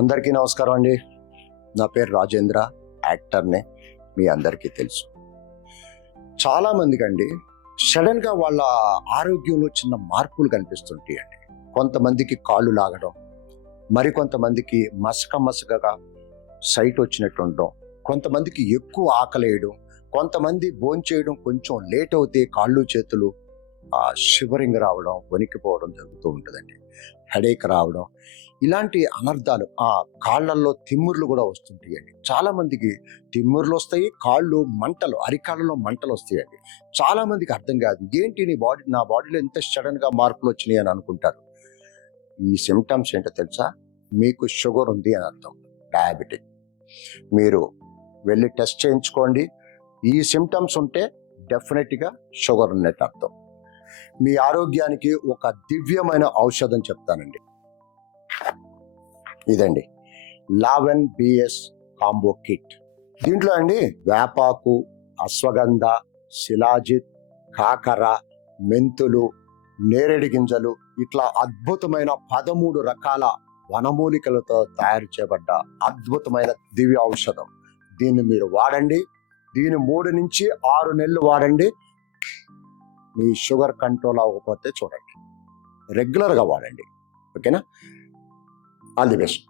అందరికీ నమస్కారం అండి. నా పేరు రాజేంద్ర, యాక్టర్నే, మీ అందరికీ తెలుసు. చాలామందికి అండి సడన్గా వాళ్ళ ఆరోగ్యంలో చిన్న మార్పులు కనిపిస్తుంటాయండి. కొంతమందికి కాళ్ళు లాగడం, మరికొంతమందికి మసకగా సైట్ వచ్చినట్టు ఉండడం, కొంతమందికి ఎక్కువ ఆకలేయడం, కొంతమంది భోంచేయడం కొంచెం లేట్ అవుతే కాళ్ళు చేతులు షివరింగ్ రావడం, వణికిపోవడం జరుగుతూ ఉంటుందండి. హెడేక్ రావడం, ఇలాంటి అనర్థాలు, కాళ్ళల్లో తిమ్ముర్లు కూడా వస్తుంటాయండి. చాలా మందికి తిమ్ముర్లు వస్తాయి, కాళ్ళు మంటలు, అరికాళ్ళలో మంటలు వస్తాయండి. చాలా మందికి అర్థం కాదు, ఏంటి నా బాడీలో ఎంత సడన్ గా మార్పులు వచ్చినాయి అని అనుకుంటారు. ఈ సిమ్టమ్స్ ఏంటో తెలుసా? మీకు షుగర్ ఉంది అని అర్థం, డయాబెటిక్. మీరు వెళ్ళి టెస్ట్ చేయించుకోండి. ఈ సిమ్టమ్స్ ఉంటే డెఫినెట్గా షుగర్ ఉన్నట్టు అర్థం. మీ ఆరోగ్యానికి ఒక దివ్యమైన ఔషధం చెప్తానండి. ఇదండి లావెన్ బిఎస్ కాంబో కిట్. దీంట్లో అండి వేపాకు, అశ్వగంధ, శిలాజిత్, కాకర, మెంతులు, నేరేడు గింజలు, ఇట్లా అద్భుతమైన 13 రకాల వనమూలికలతో తయారు చేయబడ్డ అద్భుతమైన దివ్య ఔషధం. దీన్ని మీరు వాడండి. దీన్ని 3 నుంచి 6 నెలలు వాడండి. మీ షుగర్ కంట్రోల్ అవ్వకపోతే చూడండి, రెగ్యులర్గా వాడండి. ఓకేనా? All the best.